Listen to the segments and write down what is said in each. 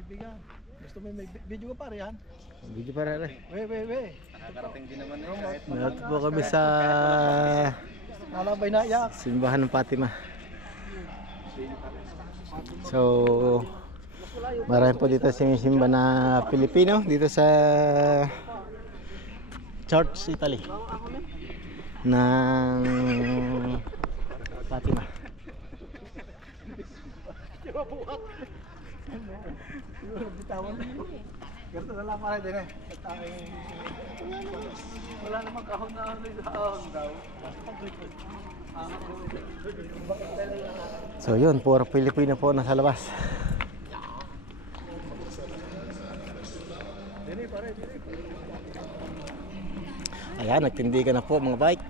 kaibigan. Gusto mo may video ka pa yan? Video para rin. We. Nakakarating din naman eh. Kahit Narito po kami sa Nalabay na iyak. simbahan ng Fatima. So, marami po dito sinisimba na Pilipino dito sa Church Italy ng Fatima. Bitawan na. Ganito na lang pala din eh. Wala namang kahon na sa ahon daw. So yun, puro Pilipino po nasa labas. Ayan, nagtindigan na po mga bike.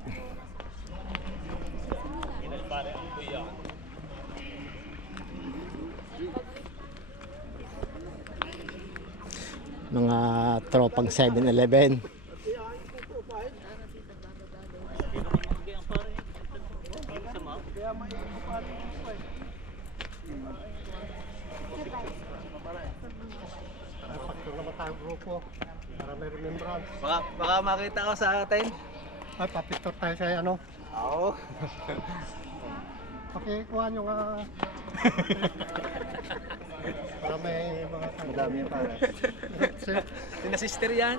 Mga tropang 7-Eleven. Pagkakita naman tayong grupo para may remembrance. baka makita ko sa atin. Ay, papicture tayo sa ano. Oo. Pakikuha nyo nga. Para may mga Madami yung para. Sina sister yan.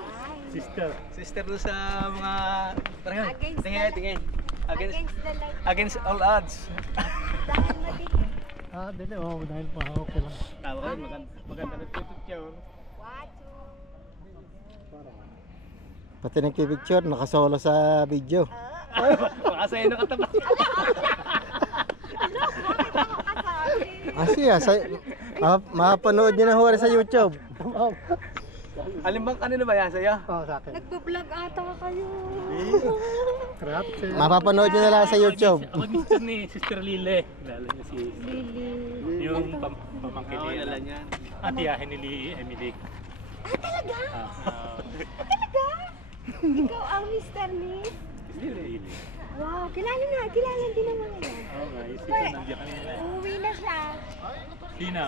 Sister. Sister doon sa mga... Parang Against tingin. Against the light. Against all odds. Dahil madilim. Dili. Dahil pa. Okay lang. Tama kayo, maganda na picture. Pati nagpipicture, nakasolo sa video. Baka sa'yo nakatapat. Siya, mapanood nyo na huwari sa YouTube. Alimbang kanino ba yan sa'yo? Sa akin. Nagbablog ata kayo. Grabe. Mapapanood nyo na lang sa YouTube. Ako mister ni Sister Lile. Lalo niya si Lili. yung pamangkin Oo, ni nalan yan. atiyahin ni Emily. Talaga? Ah, Talaga? Ikaw ang Mr. Miss? Lile. Wow, kilala din naman yan. Oo nga, yung sister nandiyan kanina. Uuwi na siya. Sina?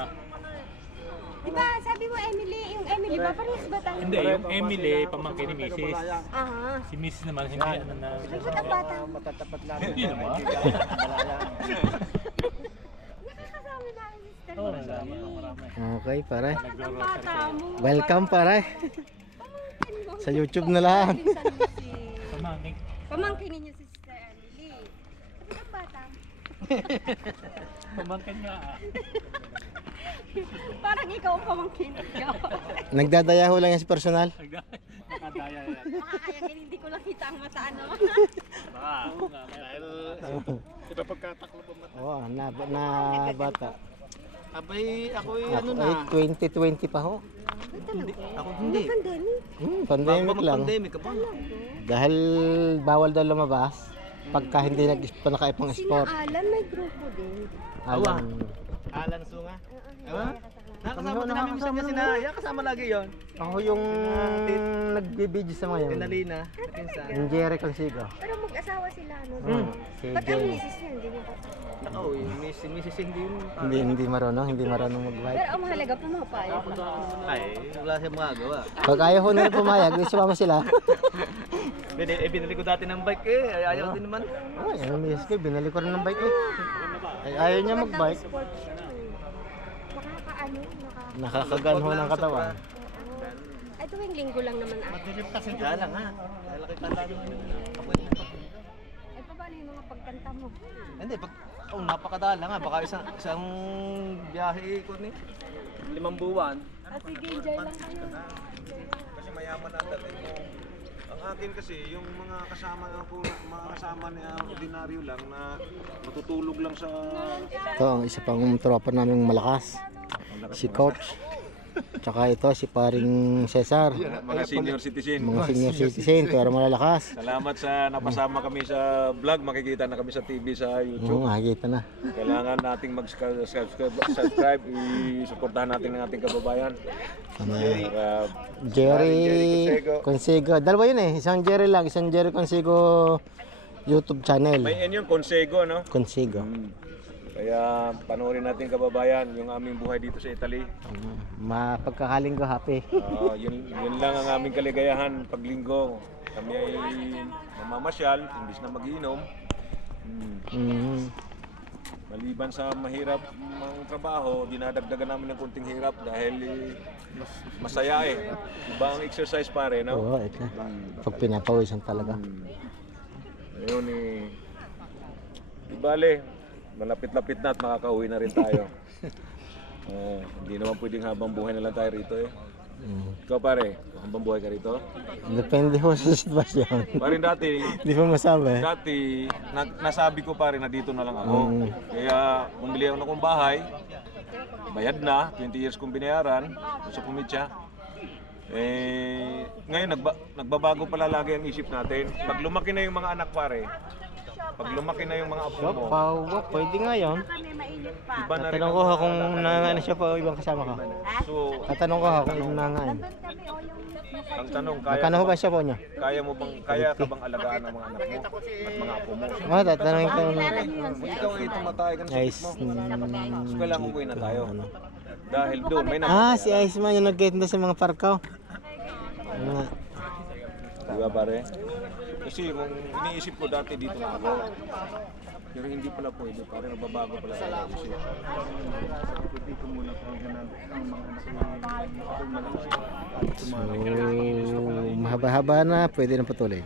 Diba, sabi mo yung Emily ba? Parehas ba tayo? Hindi, yung Emily, pamangkin ni Mrs. Aha. Si Miss naman, hindi ano na. Ba't ang bata mo? Matatapat lang. Hindi naman. Nakakasama na ang Mr. Oo, Miss. marami. Okay, pare. Ba't ang bata mo? Welcome, pare. Pamangkin mo. Sa YouTube na lang. Pamangkin. Pamangkin ninyo si Sister Emily. Ba't ang bata mo? Pamangkin nga ah. Parang ikaw ang pamangkin niyo. Nagdadaya ho lang yan si personal. Nakadaya yan. Baka kaya hindi ko nakita ang mata ano. Baka, oo nga. Dahil ito pagkataklo ba mata? Oo, na bata. Abay, ako'y Ako ano na. ay 2020 pa ho. Ako hindi. Pandemic. Bago Pandemic lang. mag-pandemic ka ba? Dahil bawal daw lumabas pagka hindi naka-ipang Sina sport. Alan may grupo din. Alam. Alan Sunga. Oo. Nakasama din namin minsan niya sinaya. Kasama lagi yon. Ako yung nagbibideo sa mga yun. Tinalina. Pinsan. Yung Jerry Consigo. Pero mag-asawa sila ano. Si Ba't ang Jerry. misis niya hindi niya kasama? Ako, yung Mrs. hindi yun. Hindi marunong mag-bike. Pero ang mahalaga pumapayag. Ay, wala siyang magagawa. Pag ayaw ko na rin pumayag, di sumama sila. Binili ko dati ng bike eh. Ayaw din naman. Ay, ang miss ko, binali ko rin ng bike eh. Ay, ayaw niya mag-bike. Sport siya eh. Nakakaano, Nakakaganho ng katawan. Ay, tuwing linggo lang naman ata. Madilim kasi Kaya lang ha. Laki ka lang. Ay, paano yung mga pagkanta mo? Hindi, napakadala nga. Baka isang biyahe ko ni 5 buwan. Ah, sige, enjoy lang kayo. Kasi mayaman ang dating mo. Ang akin kasi, yung mga kasama ko, mga kasama niya ordinaryo lang na matutulog lang sa... Ito ang isa pang tropa naming malakas. Si Coach. Tsaka ito si paring Cesar. Mga senior citizen. Mga senior citizen pero malalakas. Salamat sa napasama kami sa vlog. Makikita na kami sa TV, sa YouTube. Oo, nakikita na. Kailangan nating mag-subscribe. I-supportahan natin ang ating kababayan. Jerry Consigo. Dalawa yun eh. Isang Jerry lang. Isang Jerry Consigo YouTube channel. May N yun, Consego, no? Consigo. Kaya panoorin natin kababayan yung aming buhay dito sa Italy. Mapagkakaling ko happy. Yun lang ang aming kaligayahan pag linggo. Kami ay mamamasyal, imbis na mag-inom. Maliban sa mahirap ang trabaho, dinadagdagan namin ng kunting hirap dahil masaya eh. Iba ang exercise pare, no? Oo, ito. Pag pinapawisan talaga. Ayun eh. Di bale, malapit-lapit na at makakauwi na rin tayo. Hindi naman pwedeng habang buhay na lang tayo rito eh. Ikaw pare, habang buhay ka rito? Depende ho sa sitwasyon. Pare dati, Hindi pa masabi. nasabi ko pare na dito na lang ako. Kaya bumili ako ng bahay, bayad na, 20 years kong binayaran sa Pumitsa. Ngayon nagbabago pala lagi ang isip natin. Pag lumaki na yung mga anak pare, pag lumaki na yung mga apo mo, Pwede nga yun. Kami mainit pa. iba na rin Tatanong ko ha kung nangangain siya pa o ibang kasama ka. So, Tatanong ko ha kung ibang nangangain. Doon kami o yung ang tanong, Magkano ho ba siya po niya? kaya ka bang alagaan ang mga anak mo at mga apo mo? Tatanungin ko. Kung ikaw ay tumatay ka na sa Guys, so kailangan uwi na tayo. Dahil doon may si Iceman yung nagkita sa mga parkaw. Di ba pare? Kasi kung iniisip ko dati dito na ako, pero hindi pala pwede pare, nagbabago pala tayo isip. So, mahaba-haba na, pwede na patuloy.